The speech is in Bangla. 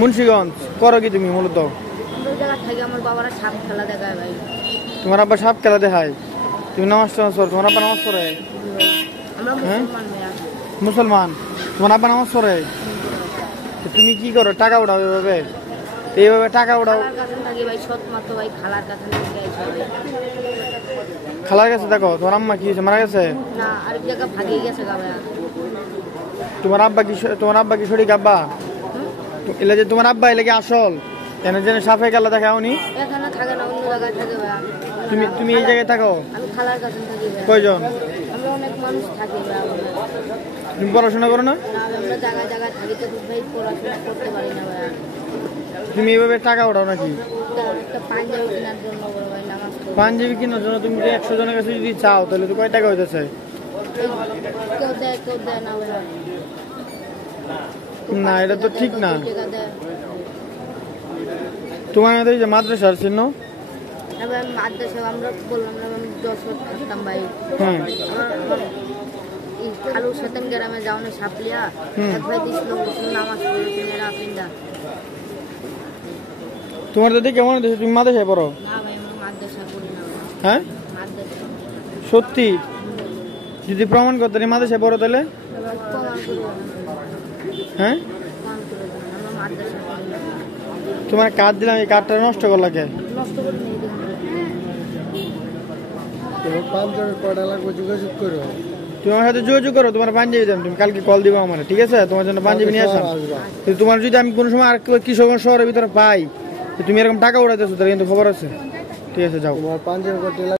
মুন্সিগঞ্জ করো কি তুমি মূলত? আমার বাবারা সাপ খেলা দেখায় ভাই। তোমার আব্বা সাপ খেলা দেখায়, তুমি নামাজ টামাজ পড়ো? তোমার আব্বা নামাজ পড়ে? আমরা মুসলমান ভাইয়া। মুসলমান, তোমার আব্বা নামাজ পড়ে? তুমি কি করো? টাকা উঠাও এইভাবে? এইভাবে টাকা উঠাও? খালার কাছে থাকি ভাই, সৎ মাত্র ভাই, খালার কাছে থেকে আইসা ভাই। খালার কাছে দেখো, তোমার আম্মা কি হয়েছে, মারা গেছে? না, আরেক জায়গা ভাগিয়ে গেছে গা ভাইয়া। তোমার আব্বা কি শরীর আব্বা? এলে যে তোমার আব্বা এলে কি আসল? কেন যেন সাপে খেলা দেখা উনি? এখানে থাকে না, অন্য জায়গায় থাকে ভাইয়া। তুমি এই জায়গায় থাকো? আমি খালার কাছে থাকি ভাইয়া। কয়জন? আমরা অনেক মানুষ থাকি ভাইয়া। তুমি পড়াশোনা করো না? না, আমরা জায়গায় জায়গায় থাকি তো ভাই, পড়াশোনা করতে পারি না ভাইয়া। তুমি এইভাবে টাকা উঠাও নাকি? একটা পাঞ্জাবি কেনার জন্য বড় ভাই নামাজ পড়ি। পাঞ্জাবি কেনার জন্য তুমি যে 100 জনের কাছে যদি চাও তাহলে তো কয় টাকা হইতেছে? কেউ দেয় না ভাইয়া। না, এটা তো ঠিক না। টাকা দেয়। তোমার এই যে মাদ্রাসার চিহ্ন, এবার মাদ্রাসা আমরা বললাম না, আমি 10 বছর থাকতাম ভাই। হ্যাঁ, খালু সেতেন গ্রামে যাওনি সাপলিয়া, এক ভাই দিছিল নামাজ পড়ে মেয়েরা পিন্দা। তোমার দাদি কেমন হচ্ছে? তুমি মাদ্রাসায় পড়ো? না ভাই, আমরা মাদ্রাসা পড়ি না ভাই। হ্যাঁ, মাদ্রাসা সত্যি? যদি প্রমাণ করতে মাদ্রাসায় পড়ো তাহলে? এবার প্রমাণ করবো না। হ্যাঁ, প্রমাণ করে দেবো না, আমরা মাদ্রাসা পড়ি না। তোমার কার্ড দিলাম, এই কার্ডটা নষ্ট করলা কে? নষ্ট করে নিয়ে দিলাম। তুমি আমার সাথে যোগাযোগ করো, তোমার পাঞ্জাবি দাম, তুমি কালকে কল দিবো আমার, ঠিক আছে? তোমার জন্য পাঞ্জাবি নিয়ে আসলাম। তোমার যদি আমি কোনো সময় আর কিশোরগঞ্জ শহরের ভিতরে পাই তুমি এরকম টাকা উড়াইতেছো তাহলে কিন্তু খবর আছে। ঠিক আছে, যাও।